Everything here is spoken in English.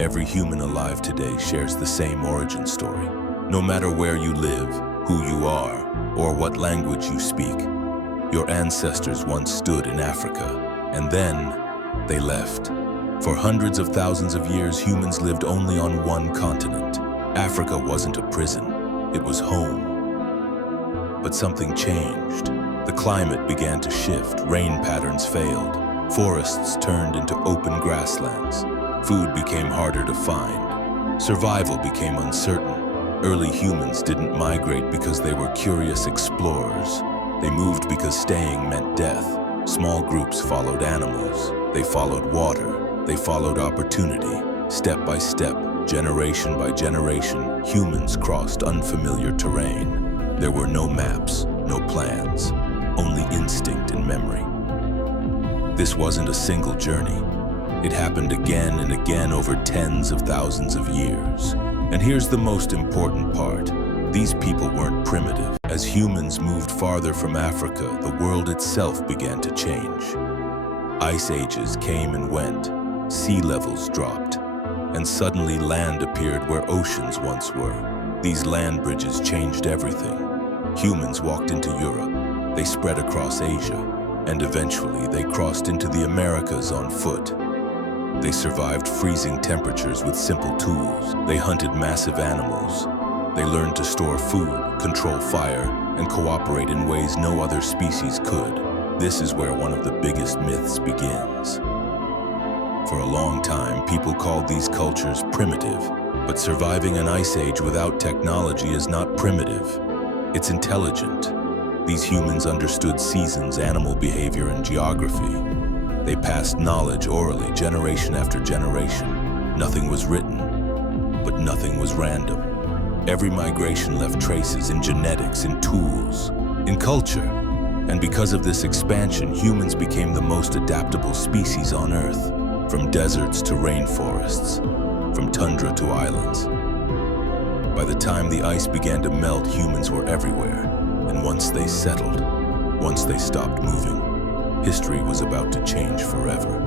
Every human alive today shares the same origin story. No matter where you live, who you are, or what language you speak, your ancestors once stood in Africa, and then they left. For hundreds of thousands of years, humans lived only on one continent. Africa wasn't a prison, it was home. But something changed. The climate began to shift, rain patterns failed, forests turned into open grasslands, food became harder to find, survival became uncertain. Early humans didn't migrate because they were curious explorers. They moved because staying meant death. Small groups followed animals, they followed water, they followed opportunity. Step by step, generation by generation, humans crossed unfamiliar terrain. There were no maps, no plans, only instinct and memory. This wasn't a single journey. It happened again and again over tens of thousands of years. And here's the most important part. These people weren't primitive. As humans moved farther from Africa, the world itself began to change. Ice ages came and went, sea levels dropped, and suddenly land appeared where oceans once were. These land bridges changed everything. Humans walked into Europe, they spread across Asia, and eventually they crossed into the Americas on foot. They survived freezing temperatures with simple tools. They hunted massive animals. They learned to store food, control fire, and cooperate in ways no other species could. This is where one of the biggest myths begins. For a long time, people called these cultures primitive, but surviving an ice age without technology is not primitive. It's intelligent. These humans understood seasons, animal behavior, and geography. They passed knowledge orally, generation after generation. Nothing was written, but nothing was random. Every migration left traces in genetics, in tools, in culture. And because of this expansion, humans became the most adaptable species on Earth, from deserts to rainforests, from tundra to islands. By the time the ice began to melt, humans were everywhere. And once they settled, once they stopped moving, history was about to change forever.